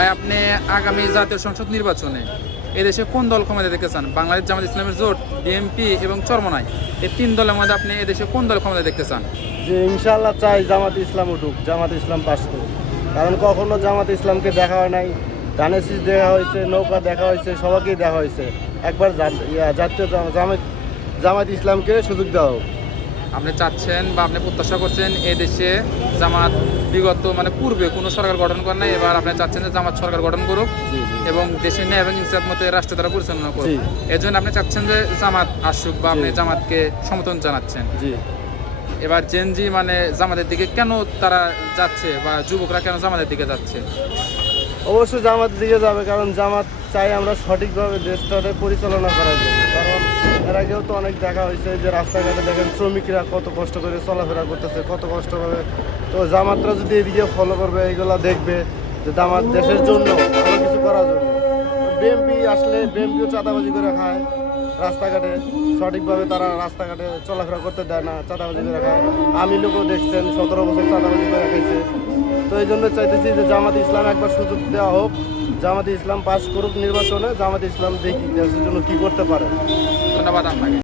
ভাই, আপনি আগামী জাতীয় সংসদ নির্বাচনে এদেশে কোন দল ক্ষমতা দেখতে চান? বাংলাদেশ জামাত ইসলামের জোট বিএনপি এবং চরমনাই। এই তিন দলের মধ্যে আপনি এদেশে কোন দল ক্ষমতা দেখতে চান? যে ইনশাল্লাহ চাই জামাত ইসলাম উঠুক, জামাত ইসলাম পাস করুক। কারণ কখনো জামাত ইসলামকে দেখা হয় নাই, ধানেশিস দেখা হয়েছে, নৌকা দেখা হয়েছে, সবাইকেই দেখা হয়েছে। একবার জাতীয় জামা- জামাত জামাত ইসলামকে সুযোগ দেওয়া হোক। আপনি চাচ্ছেন বা আপনি প্রত্যাশা করছেন এ দেশে জামাত বিগত মানে পূর্বে কোনো সরকার গঠন করে নাই এবার আপনি চাচ্ছেন যে জামাত সরকার গঠন করুক এবং দেশের ন্যায় এবং ইনসাফ মতো রাষ্ট্র দ্বারা পরিচালনা করুক। এর জন্য আপনি চাচ্ছেন যে জামাত আসুক বা আপনি জামাতকে সমর্থন জানাচ্ছেন। এবার জেনজি মানে জামাতের দিকে কেন তারা যাচ্ছে বা যুবকরা কেন জামাতের দিকে যাচ্ছে? অবশ্যই জামাত দিকে যাবে কারণ জামাত চাই আমরা সঠিকভাবে দেশটাকে পরিচালনা করার জন্য। কারণ এর আগেও তো অনেক দেখা হয়েছে যে রাস্তাঘাটে দেখেন শ্রমিকরা কত কষ্ট করে চলাফেরা করতেছে, কত কষ্ট করে। তো জামাতরা যদি এদিকে ফলো করবে এইগুলো দেখবে যে জামাত দেশের জন্য ভালো কিছু করার জন্য। বিএমপি আসলে বিএমপিও চাঁদাবাজি করে খায় রাস্তাঘাটে, সঠিকভাবে তারা রাস্তাঘাটে চলাফেরা করতে দেয় না, চাঁদাবাজি করে খায়। আমি লোকও দেখছেন, সতেরো বছর চাঁদাবাজি করে খাইছে। তো এই জন্য চাইতেছি যে জামাত ইসলাম একবার সুযোগ দেওয়া হোক। জামাত ইসলাম পাস করুক নির্বাচনে জামাতে ইসলাম দেখি দেশের জন্য কি করতে পারে। ধন্যবাদ আপনাকে।